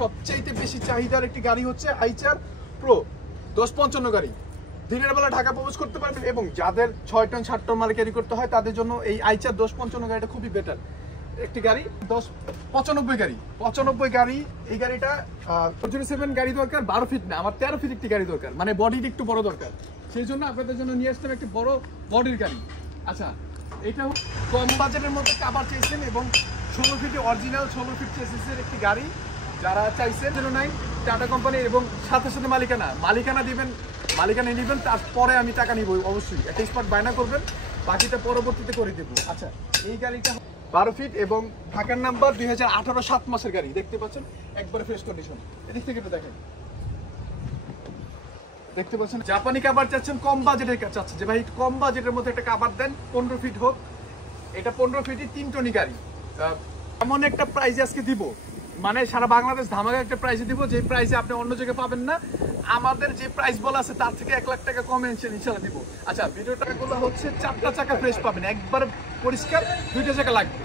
সবচেয়ে বেশি চাহিদার একটি গাড়ি হচ্ছে আইচার প্রো 1055 গাড়ি। দিনের বেলা ঢাকা প্রবেশ করতে পারবেন এবং যাদের 6 টন 7 টন মাল ক্যারি করতে হয় তাদের জন্য এই আইচার 1055 গাড়িটা খুবই বেটার একটি গাড়ি। 95 গাড়ি 95 গাড়ি। এই গাড়িটা 7 গাড়ি দরকার, 12 ফিট না, আমার 13 ফিট একটি গাড়ি দরকার, মানে বডিটা একটু বড় দরকার, সেই জন্য আপনাদের জন্য নিয়ে আসলাম একটি বড় বডির গাড়ি। আচ্ছা, এটা কম বাজেটের মধ্যে কাভার চাইছেন এবং 16 ফিট অরিজিনাল 16 ফিট চেসিসের একটি গাড়ি যারা চাইছেন 09 টাটা কোম্পানি এবং সাথে সাথে মালিকানা দিবেন, মালিকানা নেবেন, তারপরে আমি টাকা নিব অবশ্যই। একটা স্পট বায়না করবেন, বাকিটা পরবর্তীতে করে দেব। আচ্ছা, এই গাড়িটা 12 ফিট এবং ঢাকার নাম্বার 2018 7 মাসের গাড়ি, দেখতে পাচ্ছেন একবারে ফ্রেশ কন্ডিশন। এদিক থেকে একটু দেখেন, দেখতে পাচ্ছেন জাপানি কাভার চাচ্ছেন, কম বাজেটের চাচ্ছেন যে ভাই কম বাজেটের মধ্যে একটা কাভার দেন, 15 ফিট হোক। এটা 15 ফিটই 3 টনি গাড়ি। এমন একটা প্রাইজে আজকে দিব, মানে সারা বাংলাদেশ ধামাকা একটা প্রাইজে দিব, যে প্রাইসে আপনি অন্য জায়গায় পাবেন না। আমাদের যে প্রাইস বলা আছে তার থেকে 1 লাখ টাকা কমে ইনশাআল্লাহ দিব। আচ্ছা, ভিডিও টাকাগুলো হচ্ছে 4টা চাকা ফ্রেশ পাবেন, একবার পরিষ্কার, 2টা চাকা লাগবে।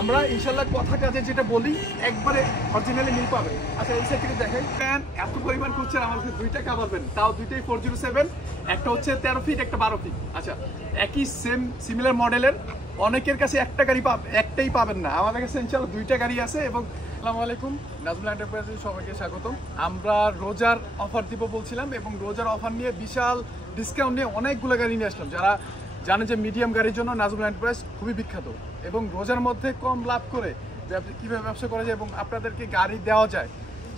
আমরা ইনশাআল্লাহ কথা কাজে যেটা বলি একবারে অরিজিনালি মিল পাবেন। আচ্ছা, এই সাইড থেকে দেখেন, এত পরিমাণ করছেন আমার কাছে 2টা কাভার পাবেন, তাও 2টাই 407, একটা হচ্ছে 13 ফিট, একটা 12 ফিট। আচ্ছা, একই সিমিলার মডেলের অনেকের কাছে একটা গাড়ি একটাই পাবেন না, আমাদের কাছে ইনশাআল্লাহ 2টা গাড়ি আছে। এবং আসসালামু আলাইকুম, নাজমুল এন্টারপ্রাইজে সবাইকে স্বাগতম। আমরা রোজার অফার দিব বলছিলাম এবং রোজার অফার নিয়ে বিশাল ডিসকাউন্ট নিয়ে অনেকগুলো গাড়ি নিয়ে আসলাম। যারা জানে যে মিডিয়াম গাড়ির জন্য নাজমুল এন্টারপ্রাইজ খুবই বিখ্যাত এবং রোজার মধ্যে কম লাভ করে কীভাবে ব্যবসা করা যায় এবং আপনাদেরকে গাড়ি দেওয়া যায়,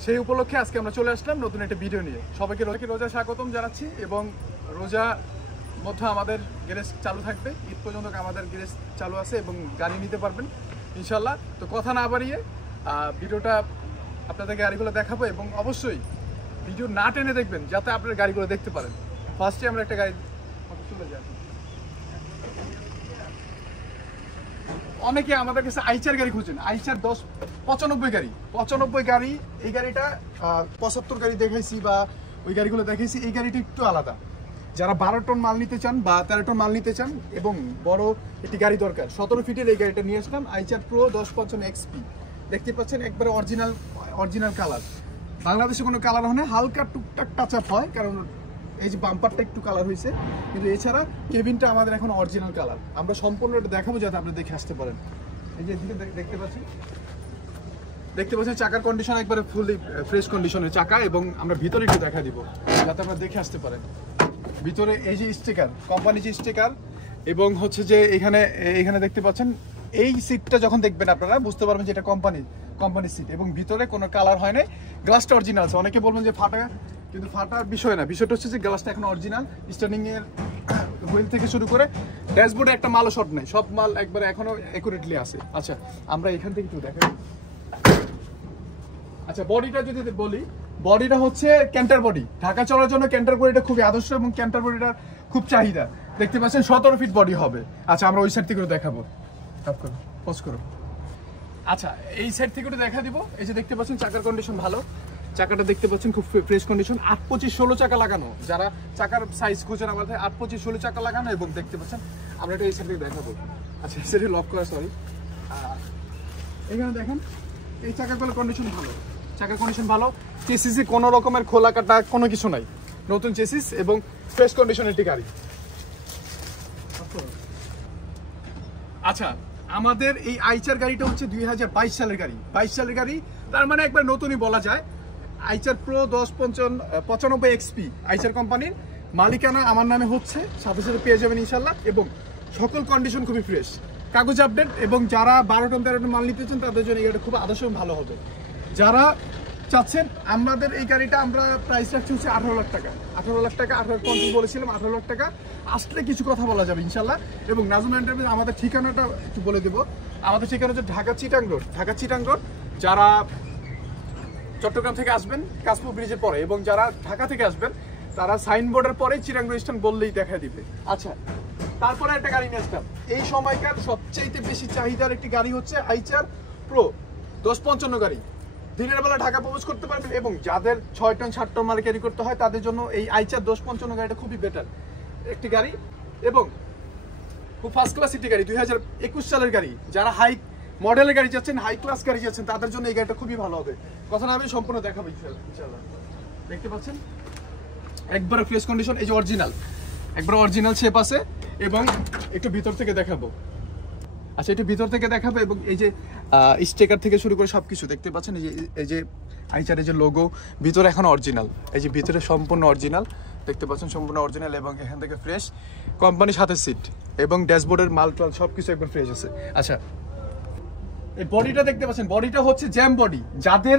সেই উপলক্ষে আজকে আমরা চলে আসলাম নতুন একটা ভিডিও নিয়ে। সবাইকে রোজা স্বাগতম জানাচ্ছি এবং রোজা মধ্যে আমাদের গ্যারেজ চালু থাকবে, ঈদ পর্যন্ত আমাদের গ্যারেজ চালু আছে এবং গাড়ি নিতে পারবেন ইনশাল্লাহ। তো কথা না বাড়িয়ে ভিডিওটা আপনাদের গাড়িগুলো দেখাবো এবং অবশ্যই ভিডিও না টেনে দেখবেন যাতে আপনার গাড়িগুলো দেখতে পারেন। ফার্স্টে আমরা একটা গাড়ি চলে যাই। অনেকে আমাদের কাছে আইচার গাড়ি খুঁজছেন, আইচার 95 গাড়ি 95 গাড়ি। এই গাড়িটা 75 গাড়ি দেখাইছি বা ওই গাড়িগুলো দেখাইছি, এই গাড়িটা একটু আলাদা। যারা 12 টন মাল নিতে চান বা 13 টন মাল নিতে চান এবং বড় একটি গাড়ি দরকার, 17 ফিটের এই গাড়িটা নিয়ে আসলাম, আইচার প্রো 1055 এক্সপি। দেখতে পাচ্ছেন একবারে অরিজিনাল কালার। বাংলাদেশে কোনো কালার হয় না, হালকা টুকটাক টাচ আপ হয়, কারণ এই যে বাম্পারটা একটু কালার হয়েছে, কিন্তু এছাড়া কেবিনটা আমাদের এখন অরিজিনাল কালার। আমরা সম্পূর্ণ এটা দেখাবো যাতে আপনি দেখে আসতে পারেন। এই যে এদিকে দেখতে পাচ্ছেন চাকার কন্ডিশন একবারে ফুলি ফ্রেশ কন্ডিশনের চাকা এবং আমরা ভিতরে একটু দেখা দিব যাতে আপনারা দেখে আসতে পারেন। ভিতরে এই যে স্টিকার, কোম্পানি যে স্টিকার এবং হচ্ছে যে এখানে দেখতে পাচ্ছেন এই সিটটা যখন দেখবেন আপনারা বুঝতে পারবেন যে এটা কোম্পানি সিট এবং ভিতরে কোনো কালার হয় নাই, গ্লাসটা অরিজিনাল আছে। অনেকে বলবেন যে ফাটা, কিন্তু ফাটার বিষয় না, বিষয়টা হচ্ছে যে গ্লাসটা এখন অরিজিনাল। স্টার্নিং এর হুইল থেকে শুরু করে ড্যাশবোর্ডে একটা মালও শর্ট নেই, সব মাল একবারে এখনো অ্যাকুরেটলি আছে। আচ্ছা, আমরা এখান থেকে একটু দেখাই। আচ্ছা, বডিটা যদি বলি, বডিটা হচ্ছে ক্যান্টার বডি। ঢাকা চলার জন্য ক্যান্টার বডিটা খুবই আদর্শ এবং ক্যান্টার বডিটার খুব চাহিদা। দেখতে পাচ্ছেন 17 ফিট বডি হবে। আচ্ছা, আমরা ওই সাইড থেকে দেখাবো, পজ করো। আচ্ছা, এই সাইড থেকে দেখা দিব। এই যে দেখতে পাচ্ছেন চাকার কন্ডিশন ভালো, চাকাটা দেখতে পাচ্ছেন খুব ফ্রেশ কন্ডিশন। 8-25-16 চাকা লাগানো, যারা চাকার সাইজ খুঁজেন আমাদের 8-25-16 চাকা লাগানো এবং দেখতে পাচ্ছেন আমরা এটা এই সাইড থেকে দেখাবো। আচ্ছা, এই সাইডে লক করা, সরি। এখানে দেখেন এই চাকাগুলোর কন্ডিশন ভালো, চাকার কন্ডিশন ভালো। চেসিসে কোনো রকমের খোলা কাটা কোনো কিছু নাই, নতুন চেসিস এবং ফ্রেশ কন্ডিশনের একটি গাড়ি। আচ্ছা, আমাদের এই আইচার গাড়িটা হচ্ছে 2022 সালের গাড়ি, 22 সালের গাড়ি, তার মানে একবার নতুনই বলা যায়। আইচার প্রো 1055 এক্সপি আইচার কোম্পানির, মালিকানা আমার নামে হচ্ছে, সাথে সাথে পেয়ে যাবেন ইনশাল্লাহ এবং সকল কন্ডিশন খুবই ফ্রেশ, কাগজ আপডেট। এবং যারা 12 টন 13 টন মাল নিতে চান তাদের জন্য এই গাড়িটা খুব আদর্শ ভালো হবে। যারা চাচ্ছেন, আমাদের এই গাড়িটা আমরা প্রাইস রাখছি হচ্ছে 18 লাখ টাকা, 18 লাখ টাকা, 18 বলেছিলাম, 18 লাখ টাকা আসলে কিছু কথা বলা যাবে ইনশাল্লাহ। এবং নাজমুল এন্টারপ্রাইজ আমাদের ঠিকানাটা একটু বলে দেবো। আমাদের ঠিকানা হচ্ছে ঢাকা চিটাং রোড। যারা চট্টগ্রাম থেকে আসবেন কাশপুর ব্রিজের পরে এবং যারা ঢাকা থেকে আসবেন তারা সাইনবোর্ডের পরে চিটাং স্টেশন বললেই দেখা দিবে। আচ্ছা, তারপরে একটা গাড়ি নিয়ে আসলাম, এই সময়কার সবচেয়ে বেশি চাহিদার একটি গাড়ি হচ্ছে আইচার প্রো 1055 গাড়ি। দিনের বেলা ঢাকা প্রবেশ করতে পারবেন এবং যাদের 6 টন 7 টন মাল ক্যারি করতে হয় তাদের জন্য এই আইচার 1055 গাড়িটা খুবই বেটার একটি গাড়ি এবং খুব ফার্স্ট ক্লাস একটি গাড়ি, 2021 সালের গাড়ি। যারা হাই মডেলের গাড়ি যাচ্ছেন, হাই ক্লাস গাড়ি যাচ্ছেন, তাদের জন্য এই গাড়িটা খুবই ভালো হবে। কথা না আমি সম্পূর্ণ দেখাবো ইনশাআল্লাহ। দেখতে পাচ্ছেন একবার ফ্রেশ কন্ডিশন, এই যে অরিজিনাল, একবার অরিজিনাল শেপ আছে এবং একটু ভিতর থেকে দেখাবো। আচ্ছা একটু ভিতর থেকে দেখাবো এবং এই যে স্টিকার থেকে শুরু করে সবকিছু দেখতে পাচ্ছেন। এই যে আইচারের যে লোগো, ভিতরে এখন অরিজিনাল, এই যে ভিতরে সম্পূর্ণ অরিজিনাল দেখতে পাচ্ছেন, সম্পূর্ণ অরিজিনাল এবং এখান থেকে ফ্রেশ কোম্পানির সাথে সিট এবং ড্যাশবোর্ডের মাল টাল সবকিছু একবার ফ্রেশ আছে। আচ্ছা এই বডিটা দেখতে পাচ্ছেন, বডিটা হচ্ছে জ্যাম বডি, যাদের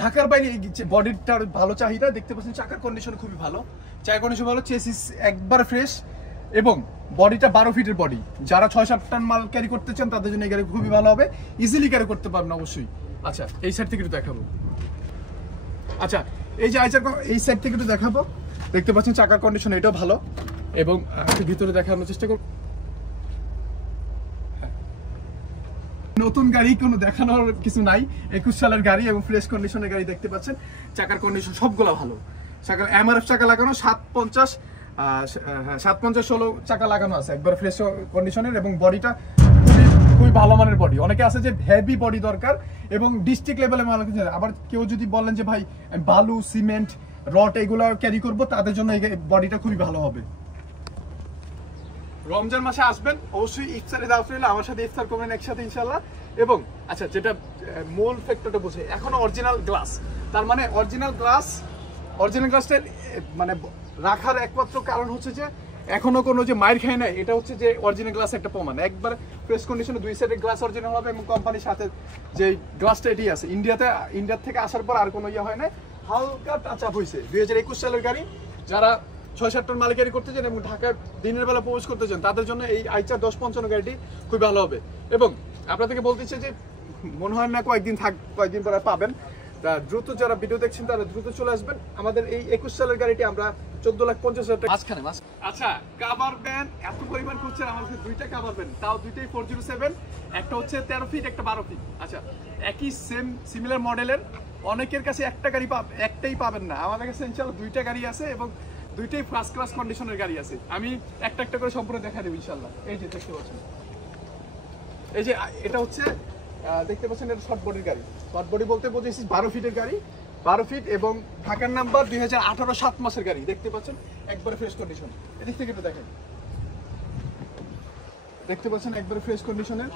ঢাকার বাইরে এই বডিটার ভালো চাহিদা। দেখতে পাচ্ছেন চাকার কন্ডিশন খুবই ভালো, চাকার কন্ডিশন ভালো, চেসিস একবার ফ্রেশ এবং বডিটা 12 ফিটের বডি। যারা 6-7 টন মাল ক্যারি করতে চান তাদের জন্য এই গাড়ি খুবই ভালো হবে, ইজিলি ক্যারি করতে পারবেন অবশ্যই। আচ্ছা এই সাইড থেকে একটু দেখাবো। আচ্ছা এই যে আইচার এই সাইড থেকে একটু দেখাবো। দেখতে পাচ্ছেন চাকার কন্ডিশন এটাও ভালো এবং একটু ভিতরে দেখানোর চেষ্টা করব। নতুন গাড়ি কোনো দেখানোর কিছু নাই, 21 সালের গাড়ি এবং ফ্রেশ কন্ডিশনের গাড়ি দেখতে পাচ্ছেন। চাকার কন্ডিশন সবগুলো ভালো, চাকার এমআরএফ চাকা লাগানো 750-16 চাকা লাগানো আছে, একবার ফ্রেশ কন্ডিশনের এবং বডিটা খুবই ভালো মানের বডি। অনেকে আছে যে হেভি বডি দরকার এবং ডিস্ট্রিক্ট লেভেলে মাল, আবার কেউ যদি বলেন যে ভাই বালু সিমেন্ট রড এগুলো ক্যারি করবো, তাদের জন্য এই বডিটা খুবই ভালো হবে। রমজান মাসে আসবেন অবশ্যই, ইফতারে দাওয়াত রইল, আমার সাথে ইফতার করবেন একসাথে ইনশাআল্লাহ। এবং আচ্ছা যেটা মূল ফ্যাক্টরটা বোঝে, এখনো অরিজিনাল গ্লাস, তার মানে অরিজিনাল গ্লাসটা মানে রাখার একমাত্র কারণ হচ্ছে যে এখনো কোনো যে মাইর খায় নাই, এটা হচ্ছে যে অরিজিনাল গ্লাস একটা প্রমাণ। একবার ফ্রেশ কন্ডিশনে 2 সাইডের গ্লাস অরিজিনাল হবে এবং কোম্পানির সাথে যে গ্লাসটা এটি আছে, ইন্ডিয়া থেকে আসার পর আর কোনো ইয়ে হয় না, হালকা টাচ আপ হয়েছে। 2021 সালের গাড়ি, যারা 6-7 টন মাল ক্যারি করতে চান এবং ঢাকার দিনের বেলা প্রবেশ করতে চান তাদের জন্য এই আইচার 1055 গাড়িটি খুব ভালো হবে। এবং আপনাদেরকে বলতে চাই যে মনে হয় না কয়েকদিন পরে পাবেন, তা দ্রুত যারা ভিডিও দেখছেন তারা দ্রুত চলে আসবেন। আমাদের এই 21 সালের গাড়িটি আমরা 14,50,000 টাকা মাঝখানে। আচ্ছা কাভার ভ্যান এত পরিমাণ খুঁজছেন, আমাদের দুইটা কাভার ভ্যান, তাও দুইটাই 407, একটা হচ্ছে 13 ফিট, একটা 12 ফিট। আচ্ছা একই সিমিলার মডেলের, অনেকের কাছে একটাই পাবেন না, আমাদের কাছে ইনশাআল্লাহ দুইটা গাড়ি আছে এবং দুইটাই ফার্স্ট ক্লাস কন্ডিশনের গাড়ি আছে। আমি একটা করে সম্পূর্ণ দেখা দেব ইনশাআল্লাহ। এই যে দেখতে পাচ্ছেন, এই যে এটা হচ্ছে দেখতে পাচ্ছেন, এটা শর্ট বডির গাড়ি। শর্ট বডি বলতে বোঝাইছি 12 ফিটের গাড়ি, 12 ফিট এবং ঢাকার নাম্বার 2018 7 মাসের গাড়ি। দেখতে পাচ্ছেন একবারে ফ্রেশ কন্ডিশন, এদিক থেকে একটু দেখেন, দেখতে পাচ্ছেন একবারে ফ্রেশ কন্ডিশনের।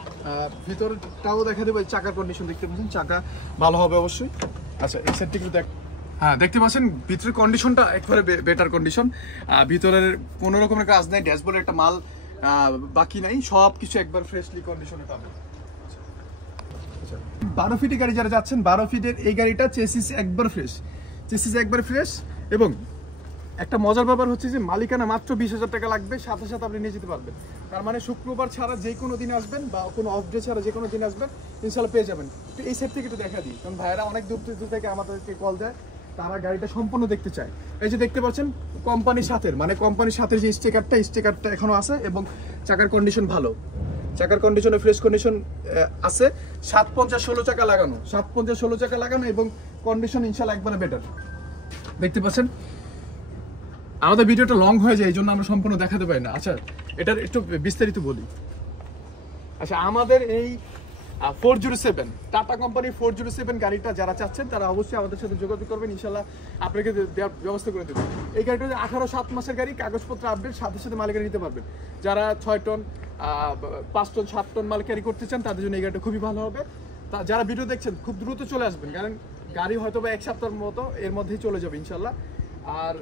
ভিতরটাও দেখা দেবো, চাকার কন্ডিশন দেখতে পাচ্ছেন, চাকা ভালো হবে অবশ্যই। আচ্ছা এই সাইড থেকে দেখ, হ্যাঁ দেখতে পাচ্ছেন ভিতরের কন্ডিশনটা একবারে বেটার কন্ডিশন, ভিতরের কোনো রকমের কাজ নাই, ড্যাশবোর্ডে একটা মাল বাকি নাই, সব কিছু একবার ফ্রেশলি কন্ডিশনে পাবেন। 12 ফিটের গাড়ি যারা যাচ্ছেন, 12 ফিটের এই গাড়িটা চেসিস একবার ফ্রেশ এবং একটা মজার ব্যাপার হচ্ছে যে মালিকানা মাত্র 20,000 টাকা লাগবে, সাথে সাথে আপনি নিয়ে যেতে পারবেন। তার মানে শুক্রবার ছাড়া যে কোনো দিন আসবেন বা কোনো অফ ডে ছাড়া যে কোনো দিন আসবেন ইনশাআল্লাহ পেয়ে যাবেন। তো এই সাইড থেকে একটু দেখা দিই, কারণ ভাইয়েরা অনেক দূর থেকে আমাদেরকে কল দেয়, তারা গাড়িটা সম্পূর্ণ দেখতে চায়। এই যে দেখতে পাচ্ছেন কোম্পানির সাথে যে স্টিকারটা এখনো আছে এবং চাকার কন্ডিশন ভালো, চাকার কন্ডিশনে ফ্রেশ কন্ডিশন আছে। 750-16 চাকা লাগানো, 750-16 চাকা লাগানো এবং কন্ডিশন ইনশাআল্লাহ একবারে বেটার। দেখতে পাচ্ছেন আমাদের ভিডিওটা লং হয়ে যায়, এই জন্য আমরা সম্পূর্ণ দেখাতে পারি না। আচ্ছা এটার একটু বিস্তারিত বলি। আচ্ছা আমাদের এই 407 টাটা কোম্পানির 407 গাড়িটা যারা চাচ্ছেন তারা অবশ্যই আমাদের সাথে যোগাযোগ করবেন, ইনশাআল্লাহ আপনাকে দেওয়ার ব্যবস্থা করে দেবেন। এই গাড়িটা 18 7 মাসের গাড়ি, কাগজপত্র আপডেট, সাথে মালিকানা নিতে পারবেন। যারা 6 টন 5 টন 7 টন মাল ক্যারি করতে চান তাদের জন্য এই গাড়িটা খুবই ভালো হবে। যারা ভিডিও দেখছেন খুব দ্রুত চলে আসবেন, কারণ গাড়ি হয়তো বা 1 সপ্তাহের মতো এর মধ্যেই চলে যাবে ইনশাআল্লাহ। আর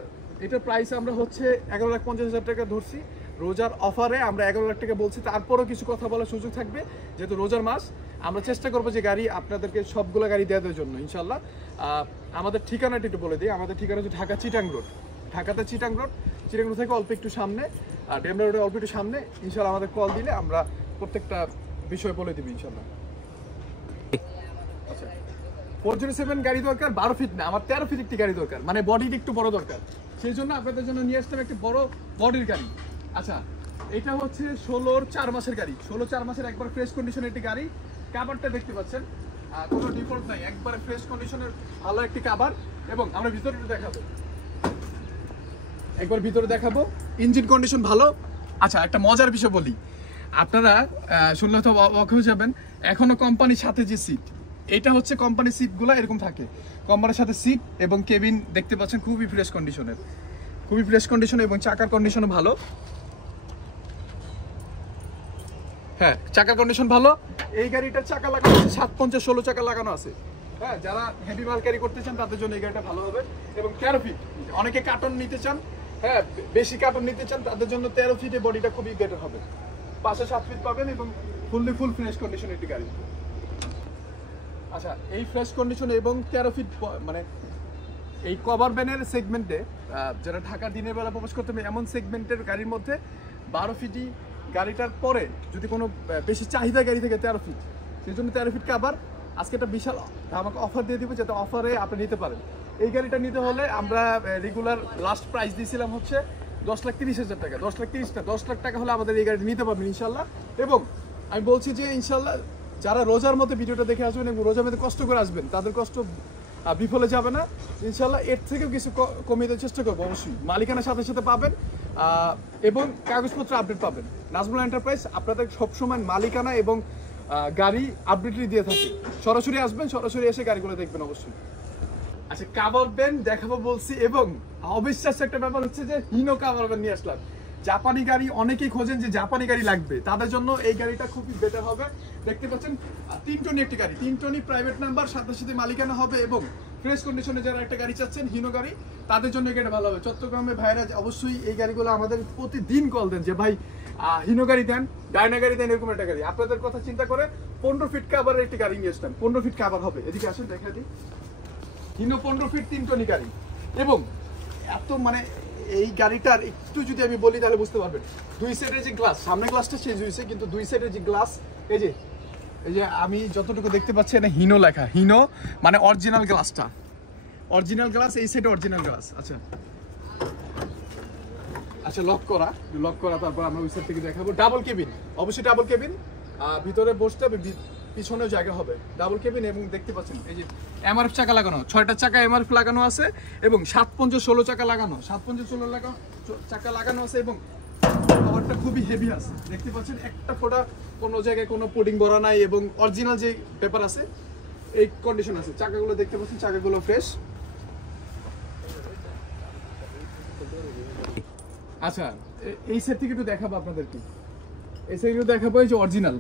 এটার প্রাইস আমরা হচ্ছে 11,50,000 টাকা ধরছি, রোজার অফারে আমরা 11 লাখ টাকা বলছি। তারপরেও কিছু কথা বলার সুযোগ থাকবে, যেহেতু রোজার মাস আমরা চেষ্টা করবো যে গাড়ি আপনাদেরকে সবগুলো গাড়ি দেওয়ার জন্য ইনশাআল্লাহ। আমাদের ঠিকানাটা একটু বলে দিই, আমাদের ঠিকানা হচ্ছে ঢাকা চিটাং রোড, ঢাকাতে চিটাং রোড থেকে অল্প একটু সামনে, ডেমরা রোডের অল্প একটু সামনে। ইনশাআল্লাহ আমাদের কল দিলে আমরা প্রত্যেকটা বিষয় বলে দিবি ইনশাআল্লাহ। আচ্ছা 407 গাড়ি দরকার, 12 ফিট না, আমার 13 ফিট একটি গাড়ি দরকার, মানে বডিটা একটু বড় দরকার, সেই জন্য আপনাদের জন্য নিয়ে আসলাম একটি বড় বডির গাড়ি। আচ্ছা এটা হচ্ছে 16-4 মাসের গাড়ি, 16-4 মাসের একবার ফ্রেশ কন্ডিশনের একটি গাড়ি। কাভারটা দেখতে পাচ্ছেন কোনো ডিফল্ট নাই, একবারে ফ্রেশ কন্ডিশনের ভালো একটি কাভার। এবং আমরা ভিতরে দেখাবো, ইঞ্জিন কন্ডিশন ভালো। আচ্ছা একটা মজার বিষয় বলি, আপনারা শুনলে তো অবাক হয়ে যাবেন, এখনো কোম্পানির সাথে যে সিট, এটা হচ্ছে কোম্পানির সিটগুলো এরকম থাকে, কোম্পানির সাথে সিট এবং কেবিন দেখতে পাচ্ছেন খুবই ফ্রেশ কন্ডিশনের, খুবই ফ্রেশ কন্ডিশন এবং চাকার কন্ডিশনও ভালো। হ্যাঁ, চাকার কন্ডিশন ভালো। এই গাড়িটার চাকা লাগানো আছে 750-16 চাকা লাগানো আছে। হ্যাঁ, যারা হেভি মাল ক্যারি করতে চান তাদের জন্য এই গাড়িটা ভালো হবে। এবং 13 ফিট, অনেকে কার্টন নিতে চান, হ্যাঁ বেশি কার্টন নিতে চান তাদের জন্য 13 ফিটে বডিটা খুবই বেটার হবে। পাশে 7 ফিট পাবেন এবং ফুল ফ্রেশ কন্ডিশন একটি গাড়ি। আচ্ছা, এই ফ্রেশ কন্ডিশন এবং 13 ফিট মানে এই কভার ভ্যানের সেগমেন্টে যারা ঢাকা দিনের বেলা প্রবেশ করতে হবে এমন সেগমেন্টের গাড়ির মধ্যে 12 ফিটই গাড়িটার পরে যদি কোনো বেশি চাহিদা গাড়ি থেকে 13 ফিট, সেই জন্য 13 ফিট কাভার আজকে একটা বিশাল আমাকে অফার দিয়ে দিব, যাতে অফারে আপনি নিতে পারেন। এই গাড়িটা নিতে হলে আমরা রেগুলার লাস্ট প্রাইস দিয়েছিলাম হচ্ছে 10,30,000 টাকা, 10,30,000 10 লাখ টাকা হলে আমাদের এই গাড়ি নিতে পারবেন ইনশাল্লাহ। এবং আমি বলছি যে ইনশাল্লাহ যারা রোজার মধ্যে ভিডিওটা দেখে আসবেন এবং রোজার মধ্যে কষ্ট করে আসবেন তাদের কষ্ট বিফলে যাবে না ইনশাল্লাহ। এর থেকেও কিছু কমিয়ে দেওয়ার চেষ্টা করবো অবশ্যই, মালিকানার সাথে সাথে পাবেন এবং কাগজপত্র আপডেট পাবেন। নাজমুল এন্টারপ্রাইজ আপনাদের সবসময় মালিকানা এবং গাড়ি আপডেটই দিয়ে থাকে। সরাসরি আসবেন, সরাসরি এসে গাড়িগুলো দেখবেন অবশ্যই। আচ্ছা, কাভার ভ্যান দেখাবো বলছি এবং অবিশ্বাস্য একটা ব্যাপার হচ্ছে যে হিনো কাভার ভ্যান নিয়ে আসলাম। জাপানি গাড়ি অনেকেই খোঁজেন যে জাপানি গাড়ি লাগবে, তাদের জন্য এই গাড়িটা খুবই বেটার হবে। দেখতে পাচ্ছেন 3 টনি একটি গাড়ি, 3 টনি প্রাইভেট নাম্বার, সাথে সাথে মালিকানা হবে এবং ফ্রেশ কন্ডিশনে যারা একটা গাড়ি চাচ্ছেন হিনো গাড়ি তাদের জন্য এই গাড়িটা ভালো হবে। চট্টগ্রামে ভাইরা অবশ্যই এই গাড়িগুলো আমাদের প্রতিদিন কল দেন যে ভাই হিনো গাড়ি দেন, ডায়না গাড়ি দেন, এরকম একটা গাড়ি। আপনাদের কথা চিন্তা করে 15 ফিট কাভারের একটি গাড়ি নিয়ে আসলাম। 15 ফিট কাভার হবে, এদিকে আসেন দেখা দিই। হিনো 15 ফিট 3 টনি গাড়ি এবং এত মানে এই গাড়িটার একটু যদি আমি বলি তাহলে বুঝতে পারবেন। 2 সাইডের যে গ্লাস, সামনে গ্লাসটা চেঞ্জ হয়েছে কিন্তু 2 সাইডের যে গ্লাস, এই যে আমি যতটুকু দেখতে পাচ্ছি এটা হিনো লেখা, হিনো মানে অরিজিনাল গ্লাসটা, অরিজিনাল গ্লাস, এই সাইডে অরিজিনাল গ্লাস। আচ্ছা লক করা, তারপর আমরা ওই সাইড থেকে দেখাবো। ডাবল কেবিন, অবশ্যই ডাবল কেবিন, ভিতরে বসতে হবে, পিছনেও জায়গা হবে, ডাবল কেবিন। এবং দেখতে পাচ্ছেন এই যে এমআরএফ চাকা লাগানো, 6টা চাকা এমআরএফ লাগানো আছে এবং 750-16 চাকা লাগানো, 750-16 চাকা লাগানো আছে এবং পাওয়ারটা খুবই হেভি আছে। দেখতে পাচ্ছেন একটা ফোটা কোনো জায়গায় কোনো পুডিং ভরা নাই এবং অরিজিনাল যে পেপার আছে এই কন্ডিশন আছে। চাকাগুলো দেখতে পাচ্ছেন, চাকাগুলো ফ্রেশ। আচ্ছা, এই সেট থেকে একটু দেখাবো আপনাদেরকে, এই সাইডে দেখাবো। এই যে অরিজিনাল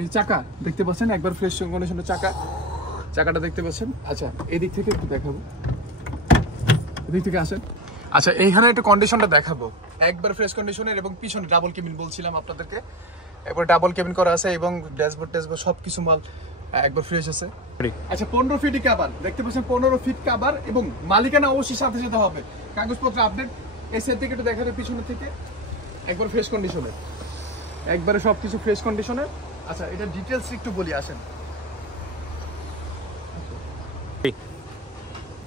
এই চাকা দেখতে পাচ্ছেন, একবার ফ্রেশ কন্ডিশনের চাকাটা দেখতে পাচ্ছেন। আচ্ছা, এই দিক থেকে একটু দেখাবো, এদিক থেকে আসেন। আচ্ছা, এইখানে একটা কন্ডিশনটা দেখাবো, একবার ফ্রেশ কন্ডিশনের এবং পিছনে ডাবল কেবিন বলছিলাম আপনাদেরকে, একবার ডাবল কেবিন করা আছে এবং ড্যাশবোর্ড সবকিছু মাল একবার ফ্রেশ আছে। আচ্ছা, 15 ফিট কাভার দেখতে পাচ্ছেন, 15 ফিট কাভার এবং মালিকানা অবশ্যই সাথে সাথে হবে, কাগজপত্র আপডেট। এই সাইড থেকে একটু দেখাবে, পিছনের থেকে একবার ফ্রেশ কন্ডিশনের, একবারে সবকিছু ফ্রেশ কন্ডিশনের। আচ্ছা, এটা ডিটেলস একটু বলি, আসেন।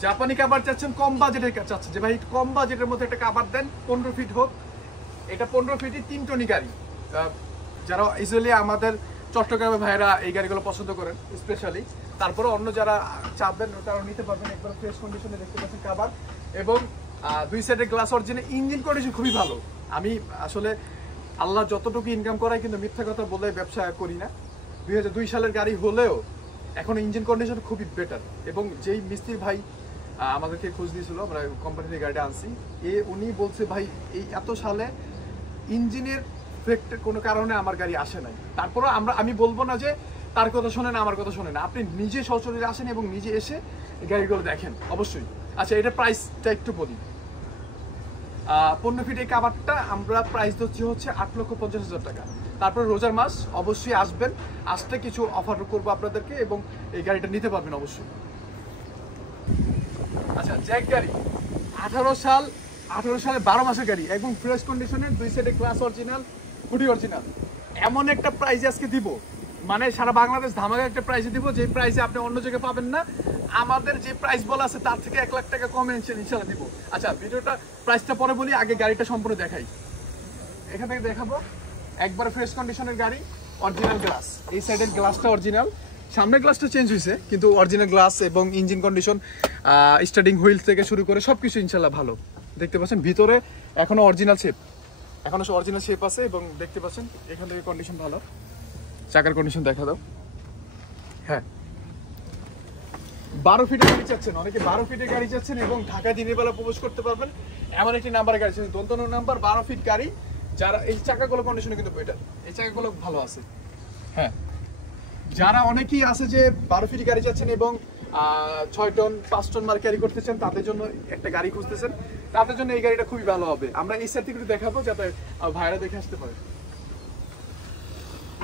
জাপানি কাভার চাচ্ছেন, কম বাজেটের চাচ্ছেন যে ভাই কম বাজেটের মধ্যে একটা কাভার দেন, 15 ফিট হোক। এটা 15 ফিটই 3 টনি গাড়ি। যারা ইজিলি আমাদের চট্টগ্রামে ভাইরা এই গাড়িগুলো পছন্দ করেন স্পেশালি, তারপরে অন্য যারা চাপবেন তারা নিতে পারবেন। একবার ফ্রেশ কন্ডিশনে দেখতে পাচ্ছেন কাভার এবং 2 সাইডের গ্লাস অরিজিনাল, ইঞ্জিন কন্ডিশন খুবই ভালো। আমি আসলে আল্লাহ যতটুকু ইনকাম করাই কিন্তু মিথ্যা কথা বলে ব্যবসা করি না। 2002 সালের গাড়ি হলেও এখন ইঞ্জিন কন্ডিশন খুবই বেটার। এবং যেই মিস্ত্রি ভাই আমাদেরকে খোঁজ দিয়েছিল, আমরা কোম্পানি থেকে গাড়িটা আনছি, উনি বলছে ভাই এই এত সালে ইঞ্জিনের ফেক্টের কোনো কারণে আমার গাড়ি আসে নাই। তারপরে আমি বলবো না যে তার কথা শোনেন আমার কথা শোনেন, আপনি নিজে সচরাচর আসেন এবং নিজে এসে গাড়িগুলো দেখেন অবশ্যই। আচ্ছা, এটা প্রাইসটা একটু বলি। 15 ফিট এই কাভারটা আমরা প্রাইস দিচ্ছি হচ্ছে 8,50,000 টাকা। তারপর রোজার মাস অবশ্যই আসবেন, আসতে কিছু অফার করবো আপনাদেরকে এবং এই গাড়িটা নিতে পারবেন অবশ্যই। আচ্ছা, জ্যাক গাড়ি 18 সালে 12 মাসের গাড়ি এবং ফ্রেশ কন্ডিশনের, 2 সাইডে গ্লাস অরিজিনাল, হুডি অরিজিনাল। এমন একটা প্রাইস আজকে দিব, মানে সারা বাংলাদেশ ধামাকা একটা প্রাইসে দিব, যে প্রাইসে আপনি অন্য জায়গায় পাবেন না। আমাদের যে প্রাইস বলা আছে তার থেকে 1 লাখ টাকা কমে ইনশাআল্লাহ দিব। আচ্ছা, ভিডিওটা প্রাইসটা পরে বলি, আগে গাড়িটা সম্পূর্ণ দেখাই। এখান থেকে দেখাবো একবার ফ্রেশ কন্ডিশনের গাড়ি, অরিজিনাল গ্লাস, এই সাইডের গ্লাসটা অরিজিনাল, সামনের গ্লাসটা চেঞ্জ হয়েছে কিন্তু অরিজিনাল গ্লাস এবং ইঞ্জিন কন্ডিশন, স্টার্টিং হুইল থেকে শুরু করে সবকিছু ইনশাআল্লাহ ভালো। দেখতে পাচ্ছেন ভিতরে এখনো অরিজিনাল শেপ, এখনো অরিজিনাল শেপ আছে এবং দেখতে পাচ্ছেন এখান থেকে কন্ডিশন ভালো। চাকার কন্ডিশন দেখা দাও। হ্যাঁ 12 ফিটের গাড়ি চাচ্ছেন, অনেকে 12 ফিটের গাড়ি চাচ্ছেন এবং ঢাকা দিনের বেলা প্রবেশ করতে পারবেন এমন একটি নাম্বারের গাড়ি চাচ্ছেন, দন্তন নাম্বার 12 ফিট গাড়ি। যারা এই চাকাগুলো কন্ডিশনে কিন্তু বেটার, এই চাকাগুলো ভালো আছে। হ্যাঁ যারা অনেকেই আছে যে 12 ফিট গাড়ি চাচ্ছেন এবং 6 টন 5 টন মাল ক্যারি করতেছেন, তাদের জন্য একটা গাড়ি খুঁজতেছেন, তাদের জন্য এই গাড়িটা খুবই ভালো হবে। আমরা এই সাইড থেকে দেখাবো যাতে ভাইরা দেখে আসতে পারে।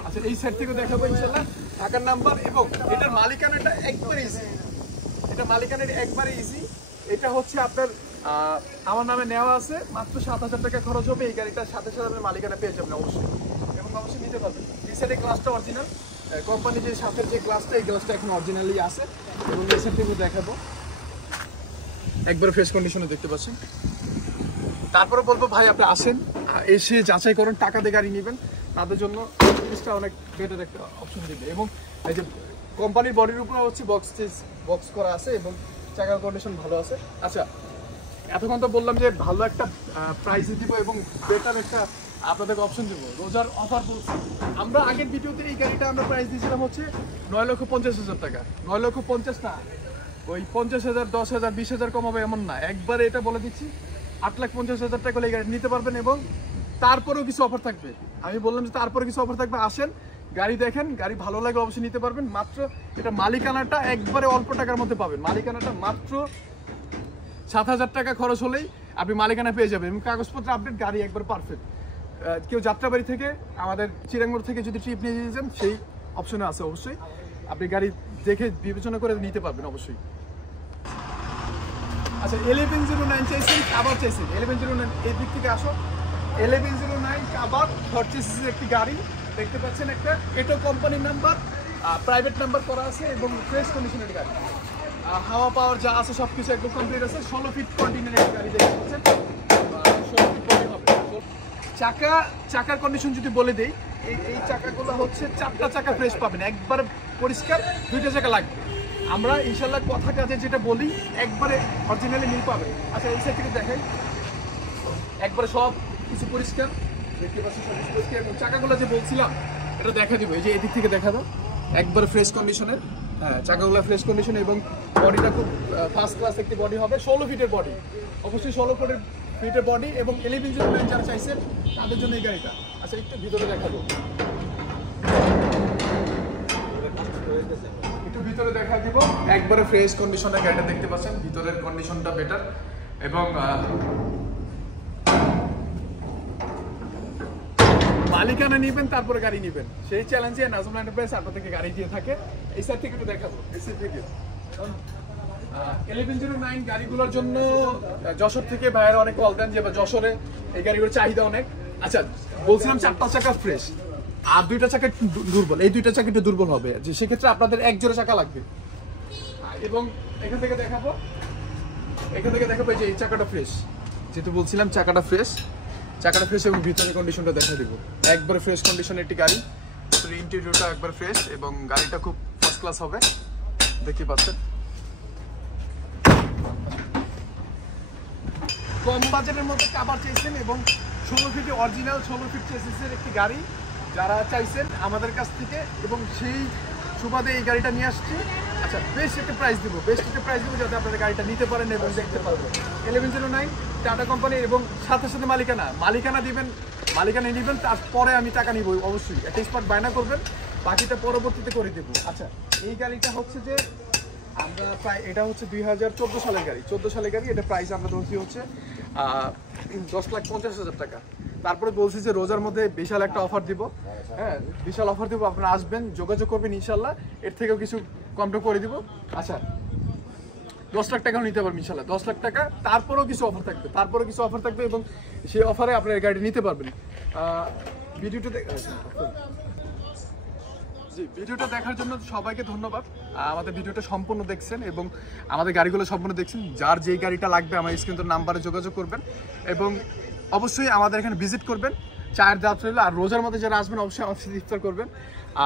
আচ্ছা এই সাইড থেকে দেখাবো ইনশাআল্লাহ ঢাকার নাম্বার এবং এটার মালিকানাটা একবারে ইজি। এটা মালিকানাটা একবারে ইজি। এটা হচ্ছে আপনার আমার নামে নেওয়া আছে, মাত্র 7,000 টাকা খরচ হবে। এই গাড়িটার সাথে সাথে আপনি মালিকানা পেয়ে যাবেন অবশ্যই, এবং অবশ্যই নিতে পারবেন। এই সাইডে গ্লাসটা অরিজিনাল, কোম্পানি যে সাথে যে গ্লাসটা, এই গ্লাসটা এখন অরিজিনালি আছে। এবং এই সাইড থেকে দেখাবো একবারে ফ্রেশ কন্ডিশনে দেখতে পাচ্ছেন। তারপরে বলবো ভাই আপনি আসেন, এসে যাচাই করুন, টাকা দিয়ে গাড়ি নেবেন, তাদের জন্য জিনিসটা অনেক বেটার একটা অপশন দিবে। এবং এই যে কোম্পানির বডির উপর হচ্ছে বক্স করা আছে এবং চাকার কন্ডিশন ভালো আছে। আচ্ছা এতক্ষণ তো বললাম যে ভালো একটা প্রাইসে দিব এবং বেটার একটা আপনাদেরকে অপশন দেবো, রোজার অফার বলছি। আমরা আগের ভিডিওতে এই গাড়িটা আমরা প্রাইস দিয়েছিলাম হচ্ছে 9,50,000 টাকা। 9,50,000 না, ওই 50,000, 10,000, 20,000 কম হবে এমন না, একবারে এটা বলে দিচ্ছি 8,50,000 টাকা এই গাড়ি নিতে পারবেন। এবং তারপরেও কিছু অফার থাকবে, আমি বললাম যে তারপরে কিছু অফার থাকবে। আসেন গাড়ি দেখেন, গাড়ি ভালো লাগলে অবশ্যই নিতে পারবেন। মাত্র এটা মালিকানাটা একবারে অল্প টাকার মধ্যে পাবেন, মালিকানাটা মাত্র 7,000 টাকা খরচ হলেই আপনি মালিকানা পেয়ে যাবেন এবং কাগজপত্র আপডেট, গাড়ি একবার পারফেক্ট। কেউ যাত্রাবাড়ি থেকে আমাদের চিরাঙ্গর থেকে যদি ট্রিপ নিয়ে যেতে চান সেই অপশনে আছে, অবশ্যই আপনি গাড়ি দেখে বিবেচনা করে নিতে পারবেন অবশ্যই। আচ্ছা 1109 চাইছেন, আবার চাইছেন 1109, এই দিক থেকে আসো। 1109 আবার 30 সিসির একটি গাড়ি দেখতে পাচ্ছেন, একটা এটা কোম্পানির নাম্বার, প্রাইভেট নাম্বার করা আছে এবং ফ্রেশ কন্ডিশনের গাড়ি, হাওয়া পাওয়ার যা আছে সব কিছু একদম কমপ্লিট আছে। 16 ফিট কন্টিনেন্টের গাড়ি দেখতে পাচ্ছেন, 16 ফিট বডি হবে। চাকার কন্ডিশন যদি বলে দেই, এই চাকাগুলো হচ্ছে 4টা চাকা ফ্রেশ পাবেন, একবার পরিষ্কার, 2টা চাকা লাগবে। আমরা ইনশাল্লাহ কথা কাজে যেটা বলি একবারে অরিজিনালি মিল পাবেন। আচ্ছা এই সাইড থেকে দেখাই, একবারে সব কিছু পরিষ্কার দেখতে পাচ্ছি, সব কিছু পরিষ্কার। এবং চাকাগুলো যে বলছিলাম এটা দেখা দিব, এই যে এদিক থেকে দেখা দাও, একবারে ফ্রেশ কন্ডিশনের। হ্যাঁ চাকাগুলো ফ্রেশ কন্ডিশন এবং বডিটা খুব ফার্স্ট ক্লাস একটি বডি হবে, 16 ফিটের বডি, অবশ্যই 16 ফিটের বডি। এবং 1109 যারা চাইছেন তাদের জন্য এই গাড়িটা। আচ্ছা একটু ভিতরে দেখাবো, একটু ভিতরে দেখা দিব, একবারে ফ্রেশ কন্ডিশনের গাড়িটা দেখতে পাচ্ছেন, ভিতরের কন্ডিশনটা বেটার। এবং মালিকানা নিবেন তারপরে গাড়ি নিবেন, সেই চ্যালেঞ্জে নাজমুল এন্টারপ্রাইজ আপনাদেরকে গাড়ি দিয়ে থাকে। এই সাইড থেকে একটু দেখাবো, এই সাইড থেকে 1109 গাড়িগুলোর জন্য যশোর থেকে ভাইয়েরা অনেক কল দেন যে যশোরে এই গাড়িগুলোর চাহিদা অনেক। আচ্ছা বলছিলাম 4টা চাকা ফ্রেশ আর 2টা চাকা একটু দুর্বল, এই 2টা চাকা একটু দুর্বল হবে, যে সেক্ষেত্রে আপনাদের এক জোড়া চাকা লাগবে। এবং এখান থেকে দেখাবো যে এই চাকাটা ফ্রেশ, যেহেতু বলছিলাম চাকাটা ফ্রেশ এবং ভিতরের কন্ডিশনটা দেখা দিব, একবারে ফ্রেশ কন্ডিশনের একটি গাড়ি। ইন্টেরিয়রটা একবার ফ্রেশ এবং গাড়িটা খুব ফার্স্ট ক্লাস হবে, দেখতে পাচ্ছেন। কম বাজেটের মধ্যে কাভার চাইছেন এবং 16 ফিট অরিজিনাল 16 ফিট চেসিসের একটি গাড়ি যারা চাইছেন আমাদের কাছ থেকে, এবং সেই সুবাদে এই গাড়িটা নিয়ে আসছি। আচ্ছা বেস্ট একটা প্রাইস দিব যাতে আপনারা গাড়িটা নিতে পারেন এবং দেখতে পারবেন। 1109 টাটা কোম্পানি এবং সাথে সাথে মালিকানা দিবেন, মালিকানা নেবেন, তারপরে আমি টাকা নিব অবশ্যই। একটা স্পট বায়না করবেন, বাকিটা পরবর্তীতে করে দেবো। আচ্ছা এই গাড়িটা হচ্ছে যে আমরা প্রায়, এটা হচ্ছে 2014 সালের গাড়ি, 14 সালের গাড়ি। এটা প্রাইস আমরা ধরছি হচ্ছে 10,50,000 টাকা। তারপরে বলছি যে রোজার মধ্যে বিশাল একটা অফার দিব, হ্যাঁ বিশাল অফার দিব, আপনারা আসবেন, যোগাযোগ করবেন, ইনশাল্লাহ এর থেকেও কিছু কমটা করে দিব। আচ্ছা 10 লাখ টাকাও নিতে পারবেন ইনশাল্লাহ, 10 লাখ টাকা। তারপরেও কিছু অফার থাকবে এবং সেই অফারে আপনার গাড়ি নিতে পারবেন। ভিডিওটা দেখার জন্য সবাইকে ধন্যবাদ। আমাদের ভিডিওটা সম্পূর্ণ দেখছেন এবং আমাদের গাড়িগুলো সম্পূর্ণ দেখছেন। যার যেই গাড়িটা লাগবে আমার স্ক্রিনের নাম্বারে যোগাযোগ করবেন এবং অবশ্যই আমাদের এখানে ভিজিট করবেন। চায়ের দাওয়াত রইল। আর রোজার মধ্যে যারা আসবেন অবশ্যই আমার সাথে ইফতার করবেন।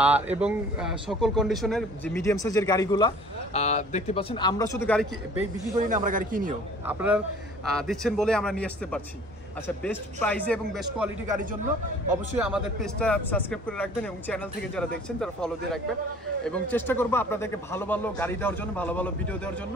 আর এবং সকল কন্ডিশনের যে মিডিয়াম সাইজের গাড়িগুলা দেখতে পাচ্ছেন, আমরা শুধু গাড়ি বিক্রি করি না, আমরা গাড়ি কিনিও। আপনারা দিচ্ছেন বলে আমরা নিয়ে আসতে পারছি। আচ্ছা, বেস্ট প্রাইসে এবং বেস্ট কোয়ালিটি গাড়ির জন্য অবশ্যই আমাদের পেজটা সাবস্ক্রাইব করে রাখবেন এবং চ্যানেল থেকে যারা দেখছেন তারা ফলো দিয়ে রাখবেন এবং চেষ্টা করবো আপনাদেরকে ভালো ভালো গাড়ি দেওয়ার জন্য, ভালো ভালো ভিডিও দেওয়ার জন্য।